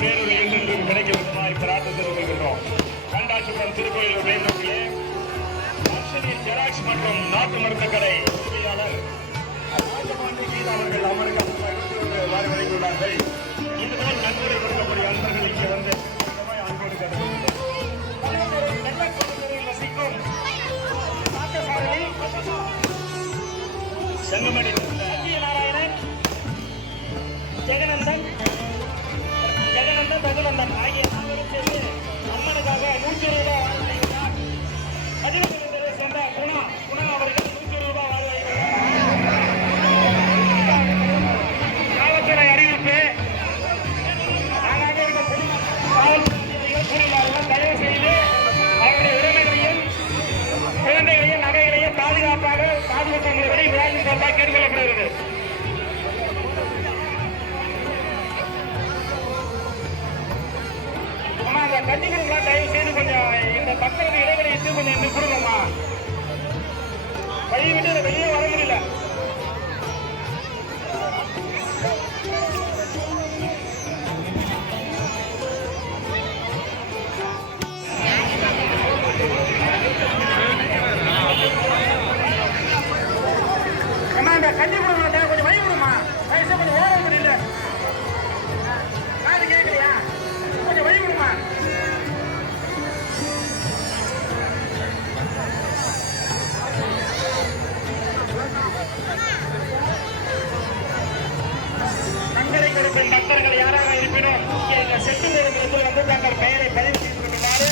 பேருரை என்றென்றும் கிடைக்க விதமாய் பிரார்த்தித்திருக்கின்றோம். கண்டாச்சுபுரம் திருக்கோயில் வேந்தர்களே, ஜெராக்ஸ் மற்றும் நாட்டு மருந்து கடை உரிமையாளர் ராஜபாண்டி கீதா அவர்கள் அமருக்கு வரவழைத்துள்ளார்கள். இதுபோல் நன்கொடை கொடுக்கக்கூடிய அன்பர்கள் இங்கே வந்து அன்போடு வசிக்கும் செங்கமணி நாராயணன், ஜெகநந்தன் ரகுநந்தன் ஆகிய நால்வரும் சேர்ந்து அம்மனுக்காக 100 ரூபாய் வாழ்வழிக்கிறார். பதிவுகளை சேர்ந்த குணா அவர்கள் 100 ரூபாய் வாழ்வழிக்கிறார். காவல்துறை அறிவிப்பு, காவல்துறையினர்கள் தயவு செய்து அவருடைய உரிமைகளையும் குழந்தைகளையும் நகைகளையும் பாதுகாப்பாக பாதுகாப்புகளை விழாவில் சொல்ல கேட்டுக்கொள்ளப்படுகிறது. அந்த கட்டிகளுக்கெல்லாம் தயவு செய்து கொஞ்சம் இந்த பக்கத்து இடைவெளி இட்டு கொஞ்சம் நிற்கணுமா, வழி விட்டு வெளியே வர முடியல. அந்த கட்டி கொடுக்க கொஞ்சம் வழி விடுமா, வயசு கொஞ்சம் ஓட முடியல. காது கேட்கலையா, கொஞ்சம் வழி விடுமா. நன்கொடை கொடுக்கும் பக்தர்கள் யாராக இருப்பினும் இங்கே இந்த செட்டு வந்து தங்கள் பெயரை பதிவு செய்து கொள்ளுமாறு